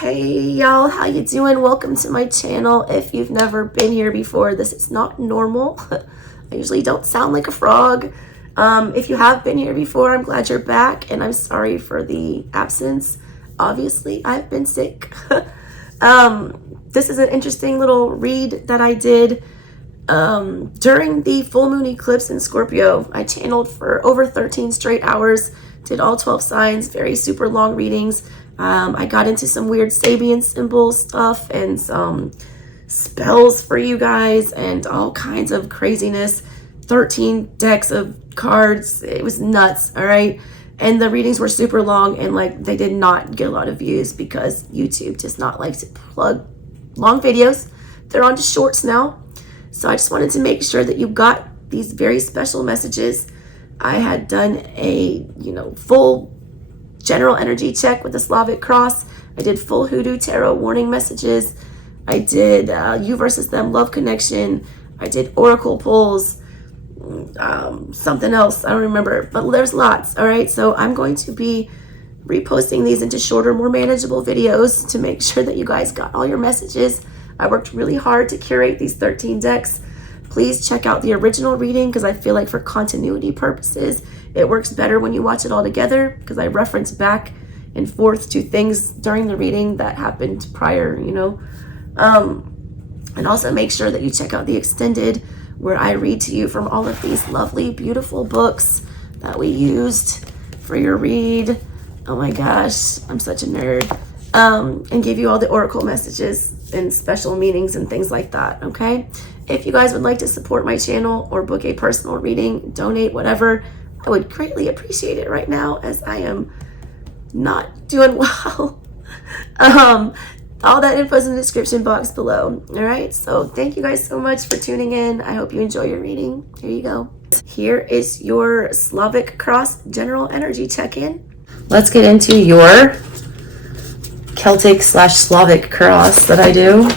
Hey y'all, how you doing? Welcome to my channel. If you've never been here before, this is not normal. I usually don't sound like a frog. If you have been here before, I'm glad you're back, and I'm sorry for the absence. Obviously, I've been sick. This is an interesting little read that I did during the full moon eclipse in Scorpio. I channeled for over 13 straight hours, did all 12 signs, very super long readings. I got into some weird Sabian symbol stuff and some spells for you guys and all kinds of craziness. 13 decks of cards. It was nuts, all right? And the readings were super long, and like they did not get a lot of views because YouTube does not like to plug long videos. They're on to shorts now. So I just wanted to make sure that you got these very special messages. I had done a, full general energy check with the Slavic cross. I did full hoodoo tarot warning messages. I did you versus them love connection. I did oracle pulls, something else, I don't remember, but there's lots. All right, so I'm going to be reposting these into shorter, more manageable videos to make sure that you guys got all your messages. I worked really hard to curate these 13 decks. Please check out the original reading because I feel like for continuity purposes, it works better when you watch it all together because I reference back and forth to things during the reading that happened prior, And also make sure that you check out the extended where I read to you from all of these lovely, beautiful books that we used for your read. Oh my gosh, I'm such a nerd. And give you all the oracle messages and special meanings and things like that, okay? If you guys would like to support my channel or book a personal reading, donate, whatever, I would greatly appreciate it right now as I am not doing well. All that info is in the description box below. All right, so thank you guys so much for tuning in. I hope you enjoy your reading. Here you go. Here is your Slavic cross general energy check-in. Let's get into your Celtic / Slavic cross that I do.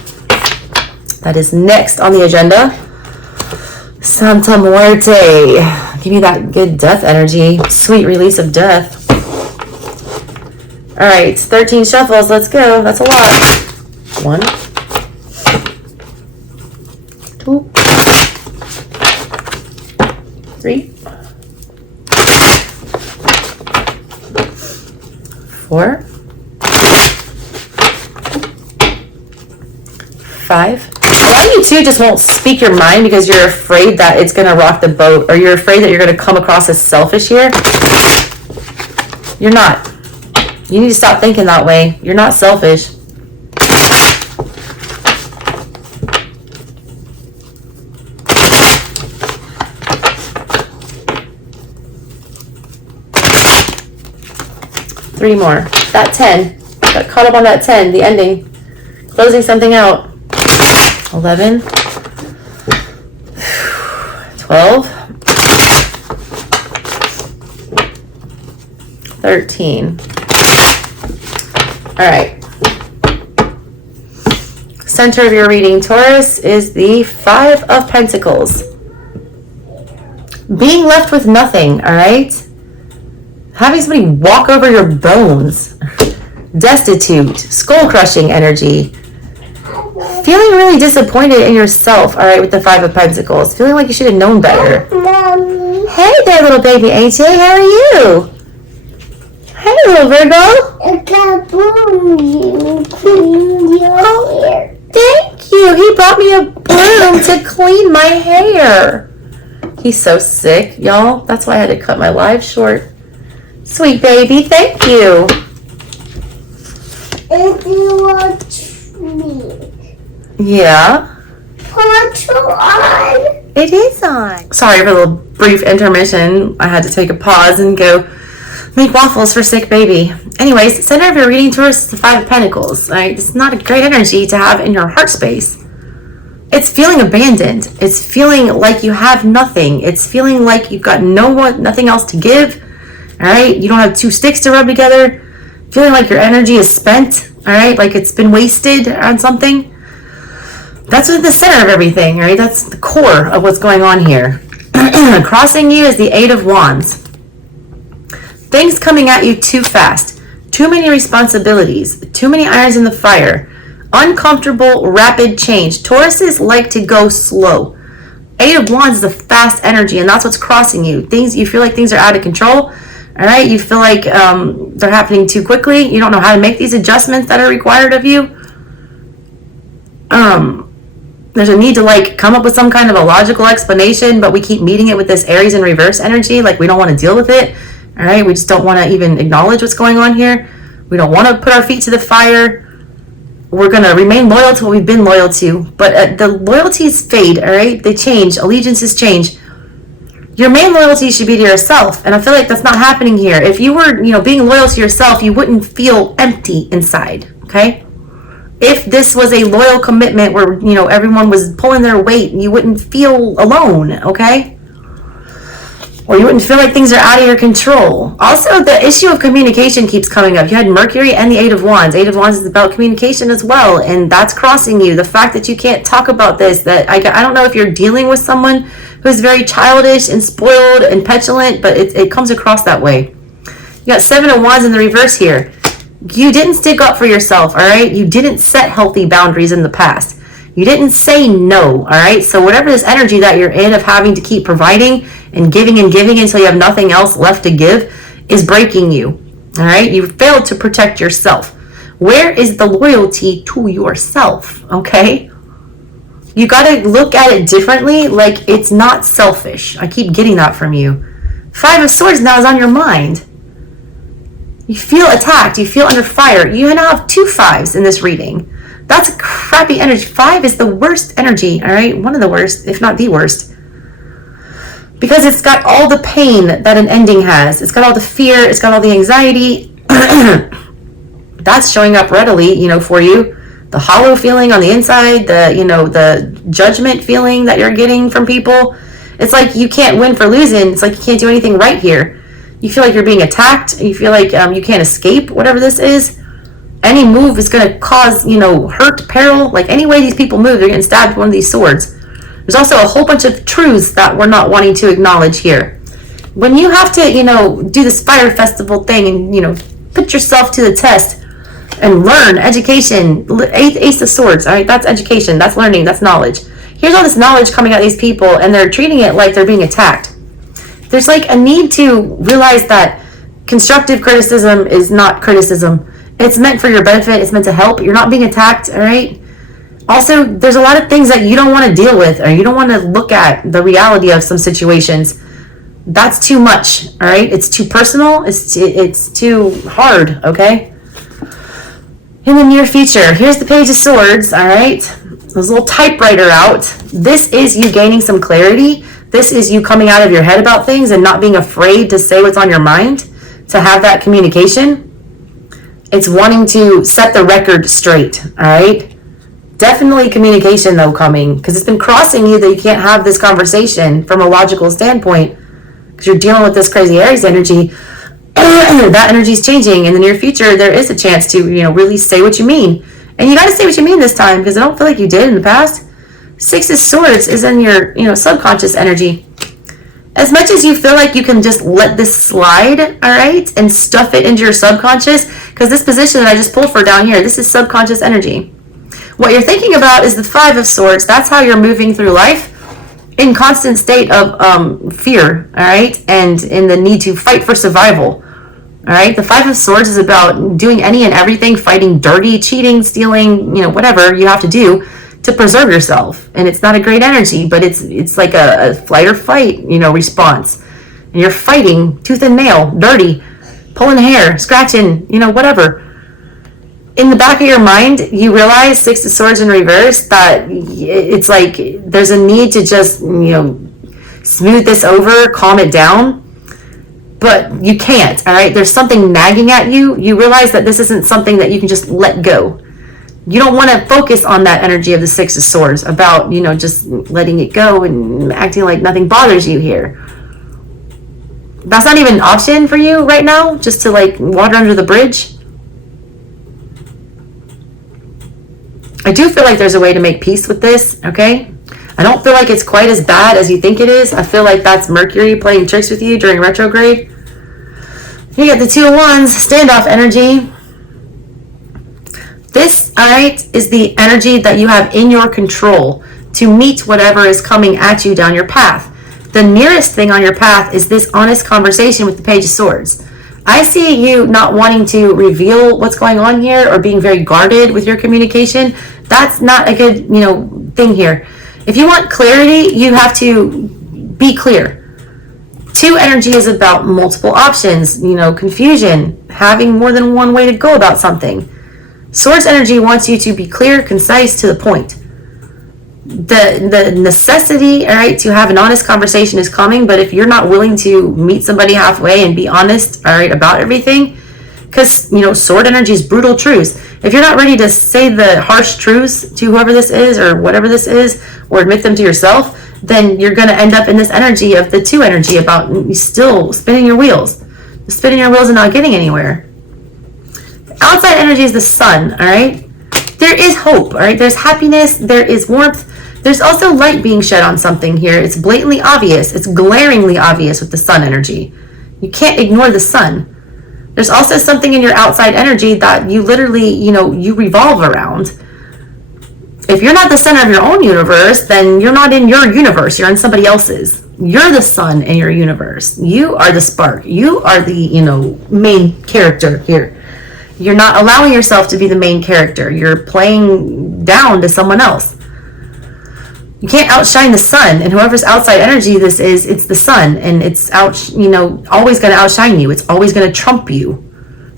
That is next on the agenda. Santa Muerte. Give me that good death energy. Sweet release of death. All right, 13 shuffles. Let's go. That's a lot. 1, 2, 3, 4, 5. A lot of you too just won't speak your mind because you're afraid that it's going to rock the boat, or you're afraid that you're going to come across as selfish here. You're not. You need to stop thinking that way. You're not selfish. Three more. That 10. Got caught up on that 10, the ending. Closing something out. 11. 12. 13. All right. Center of your reading, Taurus, is the 5 of Pentacles. Being left with nothing, all right? Having somebody walk over your bones. Destitute, skull-crushing energy. Feeling really disappointed in yourself, all right, with the 5 of Pentacles. Feeling like you should have known better. Mommy. Hey there, little baby AJ. How are you? Hey, little Virgo. I got broom clean your hair. Thank you. He brought me a broom to clean my hair. He's so sick, y'all. That's why I had to cut my live short. Sweet baby, thank you. If you watch me. Yeah. Put you on. It is on. Sorry for a little brief intermission. I had to take a pause and go make waffles for sick baby. Anyways, center of your reading, Taurus, is the 5 of Pentacles. Right? It's not a great energy to have in your heart space. It's feeling abandoned. It's feeling like you have nothing. It's feeling like you've got nothing else to give. All right, you don't have 2 sticks to rub together. Feeling like your energy is spent. All right, like it's been wasted on something. That's the center of everything. All right, that's the core of what's going on here. Crossing you is the 8 of Wands. Things coming at you too fast. Too many responsibilities, too many irons in the fire, uncomfortable, rapid change. Tauruses like to go slow. Eight of Wands is a fast energy, and that's what's crossing you. You feel like things are out of control. All right, you feel like they're happening too quickly. You don't know how to make these adjustments that are required of you. There's a need to like come up with some kind of a logical explanation, but we keep meeting it with this Aries in reverse energy. Like we don't want to deal with it. All right, we just don't want to even acknowledge what's going on here. We don't want to put our feet to the fire. We're going to remain loyal to what we've been loyal to, but the loyalties fade, all right? They change. Allegiances change. Your main loyalty should be to yourself, and I feel like that's not happening here. If you were, being loyal to yourself, you wouldn't feel empty inside, okay? If this was a loyal commitment where, everyone was pulling their weight, you wouldn't feel alone, okay? Or you wouldn't feel like things are out of your control. Also, the issue of communication keeps coming up. You had Mercury and the Eight of Wands. Eight of Wands is about communication as well, and that's crossing you. The fact that you can't talk about this, that I don't know if you're dealing with someone who's very childish and spoiled and petulant, but it comes across that way. You got Seven of Wands in the reverse here. You didn't stick up for yourself, all right? You didn't set healthy boundaries in the past. You didn't say no, all right? So whatever this energy that you're in of having to keep providing and giving until you have nothing else left to give is breaking you, all right? You failed to protect yourself. Where is the loyalty to yourself, okay? You got to look at it differently, like it's not selfish. I keep getting that from you. Five of Swords now is on your mind. You feel attacked. You feel under fire. You now have 2 5s in this reading. That's a crappy energy. 5 is the worst energy, all right? One of the worst, if not the worst. Because it's got all the pain that an ending has. It's got all the fear. It's got all the anxiety. That's showing up readily, for you. The hollow feeling on the inside, the judgment feeling that you're getting from people. It's like you can't win for losing. It's like you can't do anything right here. You feel like you're being attacked. You feel like you can't escape whatever this is. Any move is going to cause, hurt, peril. Like any way these people move, they're getting stabbed with one of these swords. There's also a whole bunch of truths that we're not wanting to acknowledge here. When you have to, do this fire festival thing and, put yourself to the test and learn education, Ace of Swords, all right, that's education, that's learning, that's knowledge. Here's all this knowledge coming at these people and they're treating it like they're being attacked. There's like a need to realize that constructive criticism is not criticism. It's meant for your benefit. It's meant to help. You're not being attacked, all right? Also, there's a lot of things that you don't want to deal with or you don't want to look at the reality of some situations. That's too much, all right? It's too personal. It's too hard, okay? In the near future, here's the Page of Swords, all right? There's a little typewriter out. This is you gaining some clarity. This is you coming out of your head about things and not being afraid to say what's on your mind, to have that communication. It's wanting to set the record straight, all right? Definitely communication, though, coming, because it's been crossing you that you can't have this conversation from a logical standpoint because you're dealing with this crazy Aries energy. That energy is changing. In the near future, there is a chance to, really say what you mean. And you got to say what you mean this time because I don't feel like you did in the past. 6 of Swords is in your, subconscious energy. As much as you feel like you can just let this slide, all right, and stuff it into your subconscious, because this position that I just pulled for down here, this is subconscious energy. What you're thinking about is the 5 of Swords. That's how you're moving through life in constant state of fear, all right, and in the need to fight for survival, all right. The 5 of Swords is about doing any and everything, fighting dirty, cheating, stealing, whatever you have to do to preserve yourself. And it's not a great energy, but it's like a flight or fight, response. And you're fighting tooth and nail, dirty, pulling hair, scratching, whatever. In the back of your mind, you realize 6 of Swords in reverse, that it's like there's a need to just, smooth this over, calm it down. But you can't, all right? There's something nagging at you. You realize that this isn't something that you can just let go. You don't want to focus on that energy of the 6 of Swords about, just letting it go and acting like nothing bothers you here. That's not even an option for you right now, just to like water under the bridge. I do feel like there's a way to make peace with this, okay? I don't feel like it's quite as bad as you think it is. I feel like that's Mercury playing tricks with you during retrograde. You get the 2 of Wands, standoff energy. This, all right, is the energy that you have in your control to meet whatever is coming at you down your path. The nearest thing on your path is this honest conversation with the Page of Swords. I see you not wanting to reveal what's going on here or being very guarded with your communication. That's not a good, thing here. If you want clarity, you have to be clear. 2 energy is about multiple options, confusion, having more than one way to go about something. Swords energy wants you to be clear, concise, to the point. The necessity, all right, to have an honest conversation is coming, but if you're not willing to meet somebody halfway and be honest, all right, about everything, because, sword energy is brutal truths. If you're not ready to say the harsh truths to whoever this is or whatever this is, or admit them to yourself, then you're going to end up in this energy of the 2 energy about still spinning your wheels. Spinning your wheels and not getting anywhere. The outside energy is the sun, all right? There is hope, all right? There's happiness, there is warmth. There's also light being shed on something here. It's blatantly obvious. It's glaringly obvious with the sun energy. You can't ignore the sun. There's also something in your outside energy that you literally, you revolve around. If you're not the center of your own universe, then you're not in your universe. You're in somebody else's. You're the sun in your universe. You are the spark. You are the, main character here. You're not allowing yourself to be the main character. You're playing down to someone else. You can't outshine the sun, and whoever's outside energy this is, it's the sun, and it's always going to outshine you. It's always going to trump you.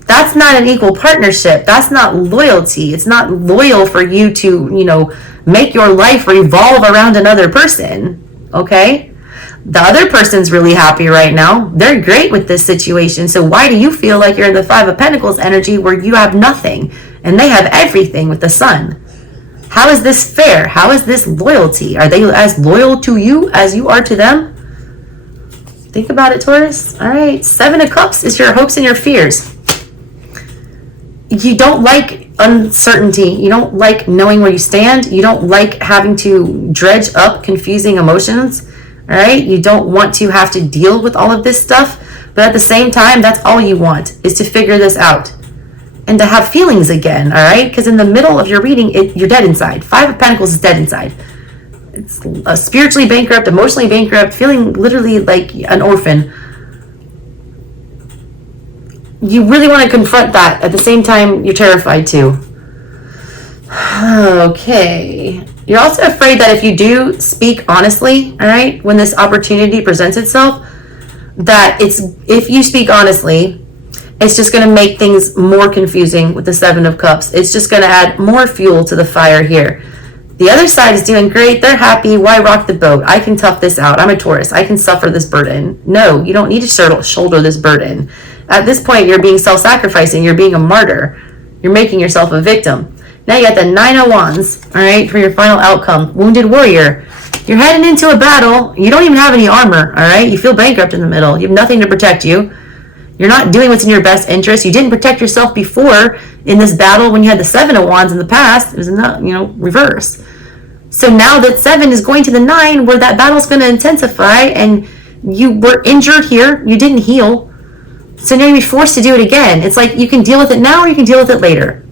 That's not an equal partnership. That's not loyalty. It's not loyal for you to, make your life revolve around another person. Okay? The other person's really happy right now. They're great with this situation. So why do you feel like you're in the 5 of Pentacles energy where you have nothing and they have everything with the sun? How is this fair? How is this loyalty? Are they as loyal to you as you are to them? Think about it, Taurus. All right. 7 of Cups is your hopes and your fears. You don't like uncertainty. You don't like knowing where you stand. You don't like having to dredge up confusing emotions. All right. You don't want to have to deal with all of this stuff. But at the same time, that's all you want is to figure this out. And to have feelings again, all right? Because in the middle of your reading, you're dead inside. 5 of Pentacles is dead inside. It's spiritually bankrupt, emotionally bankrupt, feeling literally like an orphan. You really want to confront that. At the same time, you're terrified too. Okay. You're also afraid that if you do speak honestly, all right, when this opportunity presents itself, that if you speak honestly, it's just going to make things more confusing with the 7 of Cups. It's just going to add more fuel to the fire here. The other side is doing great. They're happy. Why rock the boat? I can tough this out. I'm a Taurus. I can suffer this burden. No, you don't need to shoulder this burden. At this point, you're being self-sacrificing. You're being a martyr. You're making yourself a victim. Now you got the 9 of Wands, all right, for your final outcome. Wounded warrior. You're heading into a battle. You don't even have any armor, all right? You feel bankrupt in the middle. You have nothing to protect you. You're not doing what's in your best interest. You didn't protect yourself before in this battle when you had the 7 of Wands in the past. It was in the, reverse. So now that 7 is going to the 9 where that battle's going to intensify and you were injured here. You didn't heal. So now you're forced to do it again. It's like you can deal with it now or you can deal with it later.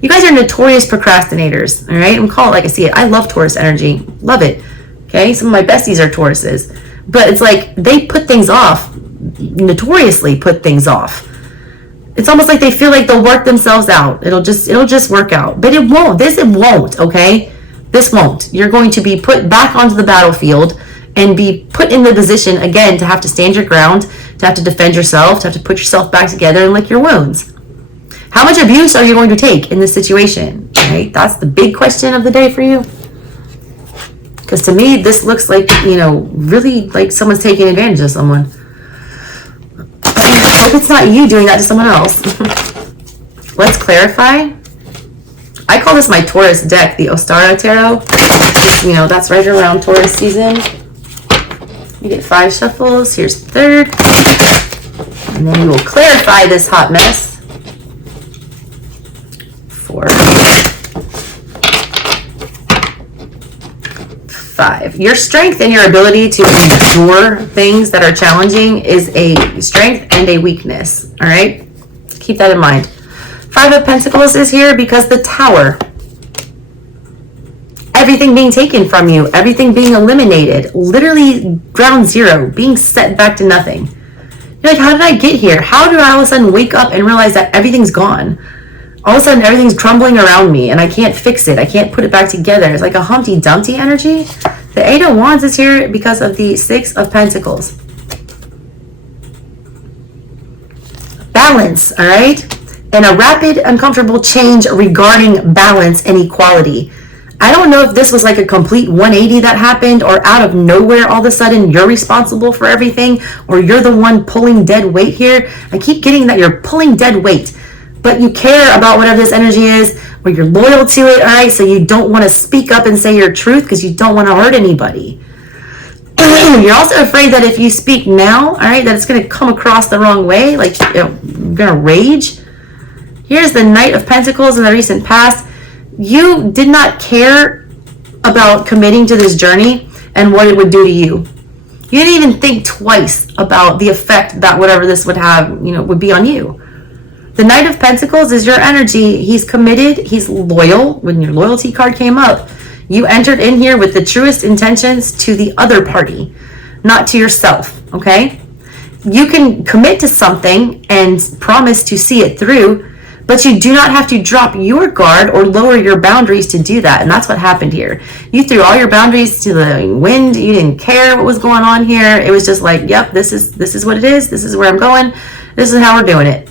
You guys are notorious procrastinators, all right? I'm calling it like I see it. I love Taurus energy. Love it. Okay? Some of my besties are Tauruses. But it's like they put things off. Notoriously put things off. It's almost like they feel like they'll work themselves out. It'll just work out. But it won't. It won't, okay? This won't. You're going to be put back onto the battlefield and be put in the position again to have to stand your ground, to have to defend yourself, to have to put yourself back together and lick your wounds. How much abuse are you going to take in this situation? Right? That's the big question of the day for you. Because to me, this looks like, really like someone's taking advantage of someone. I hope it's not you doing that to someone else. Let's clarify. I call this my Taurus deck, the Ostara Tarot. That's right around Taurus season. You get 5 shuffles. Here's the 3rd. And then we will clarify this hot mess. 4. 5. Your strength and your ability to endure things that are challenging is a strength and a weakness. All right? Keep that in mind. 5 Five of Pentacles is here because the Tower. Everything being taken from you, everything being eliminated, literally ground zero, being set back to nothing. You're like, how did I get here? How do I all of a sudden wake up and realize that everything's gone? All of a sudden, everything's crumbling around me, and I can't fix it. I can't put it back together. It's like a Humpty Dumpty energy. The Eight of Wands is here because of the Six of Pentacles. Balance, all right? And a rapid, uncomfortable change regarding balance and equality. I don't know if this was like a complete 180 that happened, or out of nowhere, all of a sudden, you're responsible for everything, or you're the one pulling dead weight here. I keep getting that you're pulling dead weight, but you care about whatever this energy is, or you're loyal to it, all right? So you don't want to speak up and say your truth because you don't want to hurt anybody. You're also afraid that if you speak now, all right, that it's going to come across the wrong way, like you're going to rage. Here's the Knight of Pentacles in the recent past. You did not care about committing to this journey and what it would do to you. You didn't even think twice about the effect that whatever this would have, would be on you. The Knight of Pentacles is your energy. He's committed. He's loyal. When your loyalty card came up, you entered in here with the truest intentions to the other party, not to yourself, okay? You can commit to something and promise to see it through, but you do not have to drop your guard or lower your boundaries to do that. And that's what happened here. You threw all your boundaries to the wind. You didn't care what was going on here. It was just like, yep, this is what it is. This is where I'm going. This is how we're doing it.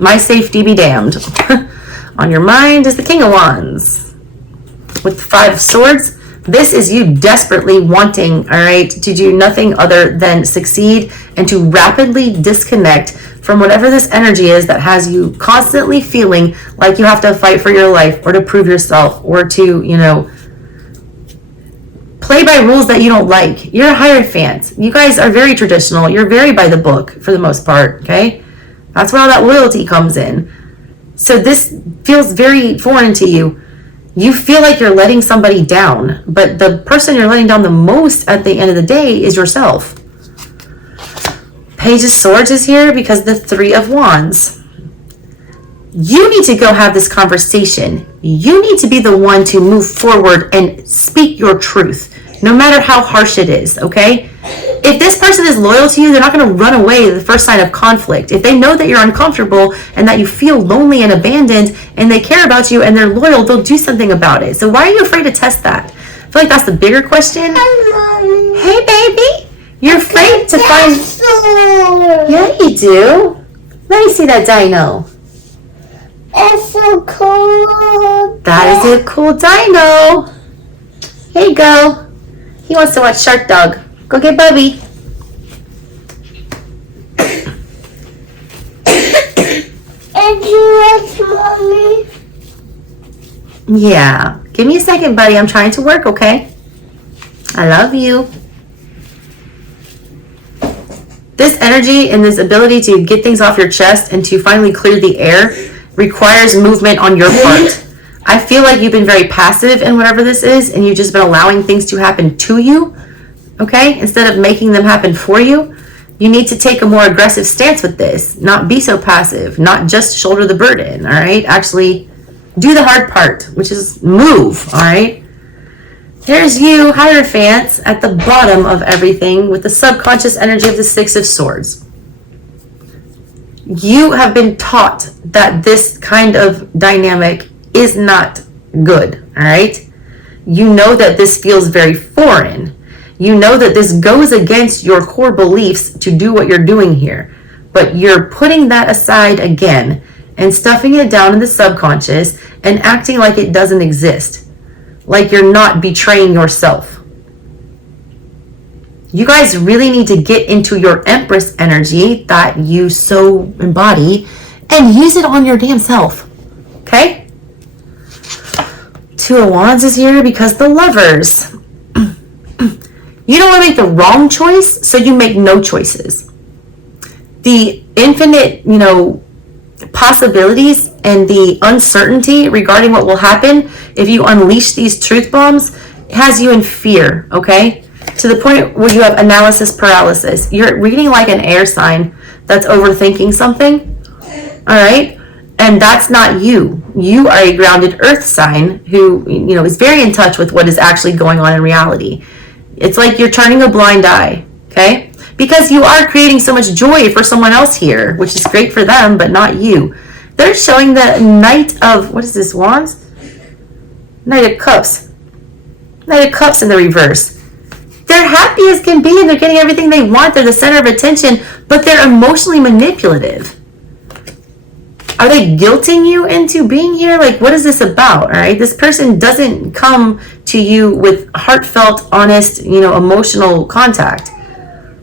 My safety be damned. On your mind is the King of Wands. With the Five of Swords, this is you desperately wanting, all right, to do nothing other than succeed and to rapidly disconnect from whatever this energy is that has you constantly feeling like you have to fight for your life or to prove yourself or to, play by rules that you don't like. You're a Hierophant. You guys are very traditional. You're very by the book for the most part, okay? That's where all that loyalty comes in. So this feels very foreign to you. You feel like you're letting somebody down, but the person you're letting down the most at the end of the day is yourself. Page of Swords is here because the Three of Wands. You need to go have this conversation. You need to be the one to move forward and speak your truth, no matter how harsh it is, okay? If this person is loyal to you, they're not going to run away the first sign of conflict. If they know that you're uncomfortable and that you feel lonely and abandoned and they care about you and they're loyal, they'll do something about it. So why are you afraid to test that? I feel like that's the bigger question. Hello. Hey, baby. You're afraid to find... Dinosaur. Yeah, you do. Let me see that dino. It's so cool. That is a cool dino. Here you go. He wants to watch Shark Dog. Go get Bubby. And you like mommy? Yeah. Give me a second, buddy. I'm trying to work, okay? I love you. This energy and this ability to get things off your chest and to finally clear the air requires movement on your part. I feel like you've been very passive in whatever this is, and you've just been allowing things to happen to you, okay? Instead of making them happen for you. You need to take a more aggressive stance with this. Not be so passive. Not just shoulder the burden, all right? Actually do the hard part, which is move, all right? There's you, Hierophants, at the bottom of everything with the subconscious energy of the Six of Swords. You have been taught that this kind of dynamic is not good, all right? You know that this feels very foreign. You know that this goes against your core beliefs to do what you're doing here. But you're putting that aside again and stuffing it down in the subconscious and acting like it doesn't exist. Like you're not betraying yourself. You guys really need to get into your Empress energy that you so embody and use it on your damn self. Okay? Two of Wands is here because the Lovers. You don't want to make the wrong choice, so you make no choices. The infinite, possibilities and the uncertainty regarding what will happen if you unleash these truth bombs has you in fear, okay? To the point where you have analysis paralysis. You're reading like an air sign that's overthinking something, all right? And that's not you. You are a grounded earth sign who, is very in touch with what is actually going on in reality. It's like you're turning a blind eye, okay? Because you are creating so much joy for someone else here, which is great for them, but not you. They're showing the Knight of, what is this, Wands? Knight of Cups. Knight of Cups in the reverse. They're happy as can be and they're getting everything they want. They're the center of attention, but they're emotionally manipulative. Are they guilting you into being here? Like, what is this about? All right. This person doesn't come to you with heartfelt, honest, emotional contact.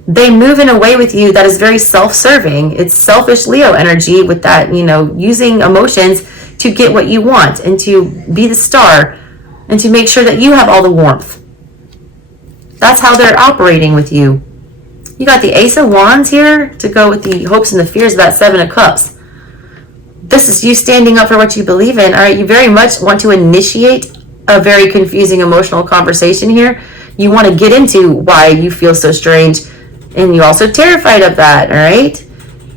They move in a way with you that is very self-serving. It's selfish Leo energy with that, using emotions to get what you want and to be the star and to make sure that you have all the warmth. That's how they're operating with you. You got the Ace of Wands here to go with the hopes and the fears of that Seven of Cups. This is you standing up for what you believe in. All right, you very much want to initiate a very confusing emotional conversation here. You want to get into why you feel so strange, and you're also terrified of that, all right?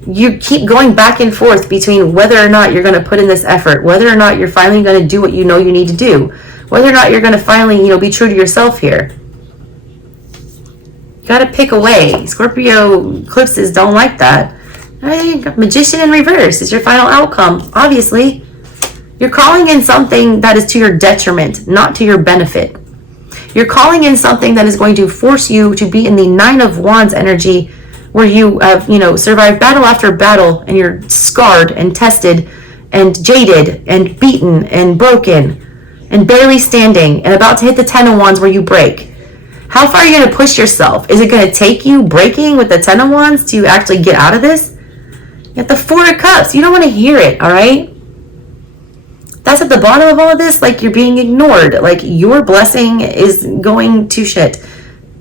You keep going back and forth between whether or not you're going to put in this effort, whether or not you're finally going to do what you know you need to do, whether or not you're going to finally, be true to yourself here. You got to pick a way. Scorpio eclipses don't like that. Magician in reverse is your final outcome. Obviously, you're calling in something that is to your detriment, not to your benefit. You're calling in something that is going to force you to be in the Nine of Wands energy, where you have, survived battle after battle, and you're scarred and tested and jaded and beaten and broken and barely standing and about to hit the Ten of Wands where you break. How far are you going to push yourself? Is it going to take you breaking with the Ten of Wands to actually get out of this? You have the Four of Cups. You don't want to hear it, all right? That's at the bottom of all of this. Like, you're being ignored. Like, your blessing is going to shit.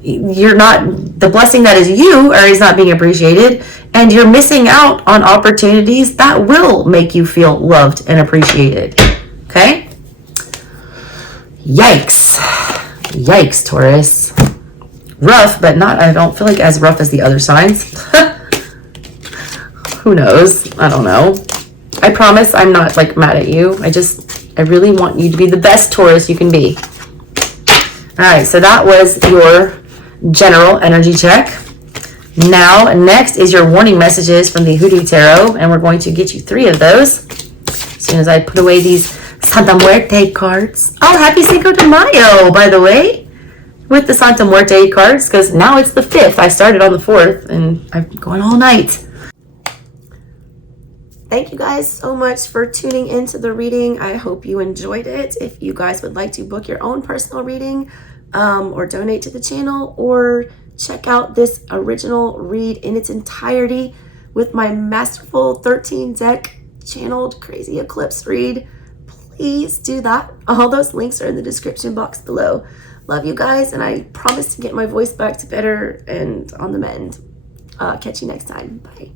You're not, the blessing that is you is not being appreciated, and you're missing out on opportunities that will make you feel loved and appreciated. Okay? Yikes. Yikes, Taurus. Rough, but not, I don't feel like as rough as the other signs. Who knows? I don't know. I promise I'm not mad at you. I really want you to be the best Taurus you can be. All right, so that was your general energy check. Now, next is your warning messages from the Hoodoo Tarot, and we're going to get you 3 of those as soon as I put away these Santa Muerte cards. Oh, happy Cinco de Mayo, by the way, with the Santa Muerte cards, because now it's the 5th. I started on the 4th, and I'm going all night. Thank you guys so much for tuning into the reading. I hope you enjoyed it. If you guys would like to book your own personal reading or donate to the channel or check out this original read in its entirety with my masterful 13 deck channeled crazy eclipse read, please do that. All those links are in the description box below. Love you guys, and I promise to get my voice back to better and on the mend. Catch you next time. Bye.